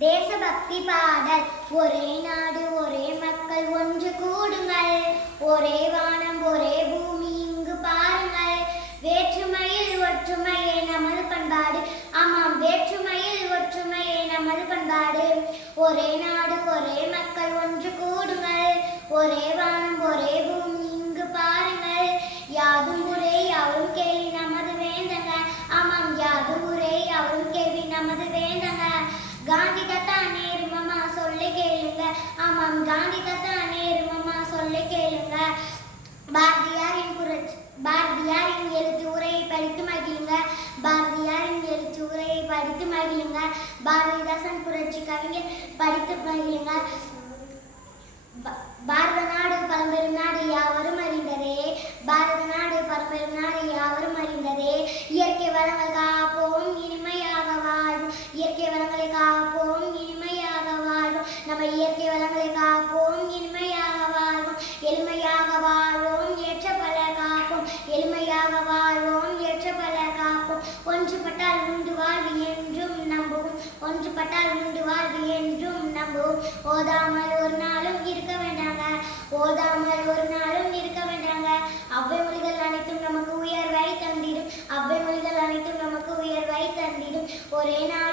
தேசபக்தி பாடல். ஒரே நாடு ஒரே மக்கள் ஒன்று கூடுங்கள், ஒரே வானம் ஒரே பூமி இங்கு பாருங்கள். வேற்றுமையில் ஒற்றுமையே நமது பண்பாடு, ஆமாம் வேற்றுமையில் ஒற்றுமையே நமது பண்பாடு. ஒரே நாடு ஒரே மக்கள் ஒன்று கூடுங்கள், ஒரே வானம் ஒரே பூமி இங்கு பாருங்கள். யாதும் ஊரே யாவரும் கேள்வி நமது வேந்தங்க, ஆமாம் யாதும் ஊரே யாவரும் கேள்வி நமது வேந்தங்க. காந்தி தாத்தா நேரு மாமா சொல்லி கேளுங்க, ஆமாம் காந்தி தாத்தா நேரு மாமா சொல்லி கேளுங்க. பாரதியாரின் எழுத்து உரையை படித்து மகிழுங்க, பாரதியாரின் எழுத்து உரையை படித்து மகிழுங்க. பாரதிதாசன் புரட்சி கவிஞர் படித்து மகிழுங்க. பாரத நாடு பழம்பெரும் நாடு யாவரும் அறிந்ததே, பாரத நாடு பழம்பெரும் நாடு யாவரும் அறிந்ததே. இயற்கை வளங்கள் காப்போம் இனிமையாக வாழ்வோம், இயற்கை வளங்களை காப்போம் இனிமையாக வாழ்வோம். நம்ம இயற்கை வளங்களை காப்போம் இனிமையாக வாழ்வோம், எளிமையாக வாழ்வோம் ஏற்ற பல காப்போம், எளிமையாக வாழ்வோம் ஏற்ற பல காப்போம். ஒன்றுபட்டால் உண்டு வாழ்வு என்றும் நம்புவோம், ஒன்றுபட்டால் உண்டு வாழ்வு என்றும் நம்புவோம். ஓதாமல் ஒரு நாளும் இருக்க வேண்டாங்க, ஓதாமல் ஒரு நாளும் இருக்க வேண்டாங்க. அவ்வை மொழிகள் அனைத்தும் நமக்கு உயர்வை தந்திடும், அவ்வை மொழிகள் அனைத்தும் நமக்கு உயர்வை தந்திடும். ஒரே நாள்